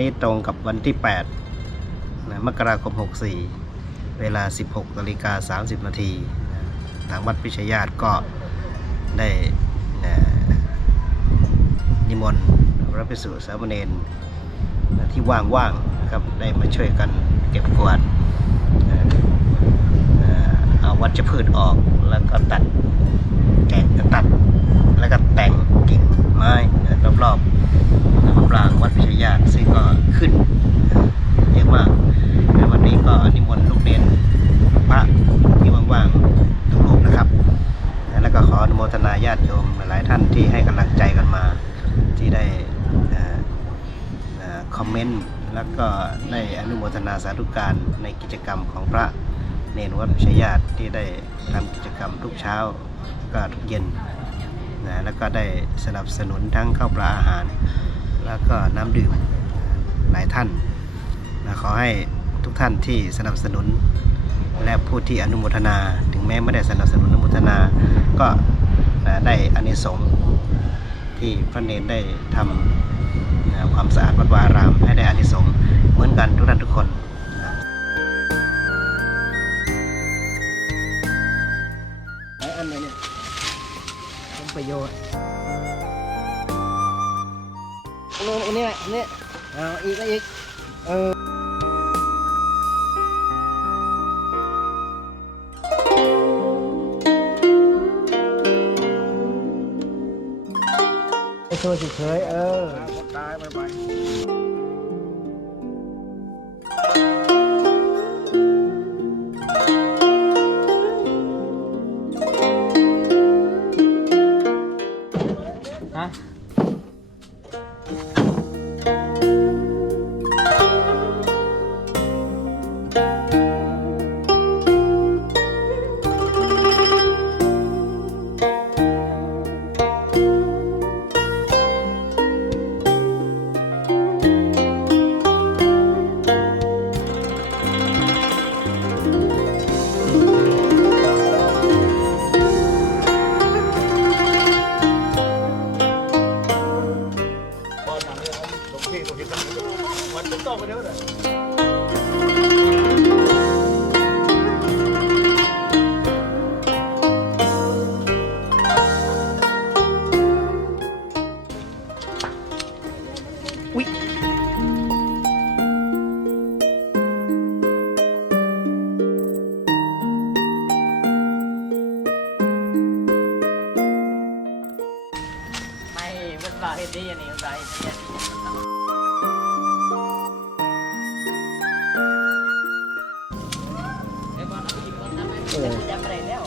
นี้ตรงกับวันที่8นะมกราคม 64 เวลา 16นาฬิกา30 นาทีนะทางวัดพิชยาตก็ได้นะนิมนต์พระภิกษุสามเณรนะที่ว่างๆนะครับได้มาช่วยกันเก็บกวาดเอ่อเอาวัชพืชออกแล้วก็ตัดแกะตัด แล้วก็แต่งกิ่งไม้นะรอบๆน้ำรางวัดพิชยาตซึ่งก็ขึ้นเยอะมากในวันนี้ก็นิมนต์ลูกเรียนพระที่ว่างๆทุกรูปนะครับ แล้วก็ขออนุโมทนาติโยมหลายท่านที่ให้กำลังใจกันมา ที่ได้คอมเมนต์แล้วก็ได้อนุโมทนาสาธุการในกิจกรรมของพระเนรวัดชยาตที่ได้ทำกิจกรรมทุกเช้าก็ทุกเย็นนะแล้วก็ได้สนับสนุนทั้งข้าวปลาอาหาร แล้วก็น้ำดื่มหลายท่านนะขอให้ทุกท่านที่สนับสนุนและผู้ที่อนุโมทนา ถึงแม้ไม่ได้สนับสนุนอนุโมทนา ก็ นะได้อานิสงส์ที่พระเนรได้ทำนะความสะอาดวัดวาอารามให้ได้อานิสงส์เหมือนกันทุกท่านทุกคนนะหลายอันเลยเนี่ยเป็นประโยชน์อันนู้นอันนี้อันนี้เอาอีกก็อีกเออ ไอ้ตัวเฉยๆเออ ตายไปไป อุ๊ยไม่เป็นสาเหตุที่อันนี้สาเหตุที่อันนี้ไอ้บอลเอาไปหยิบต้นนั้นไปจับอะไรแล้ว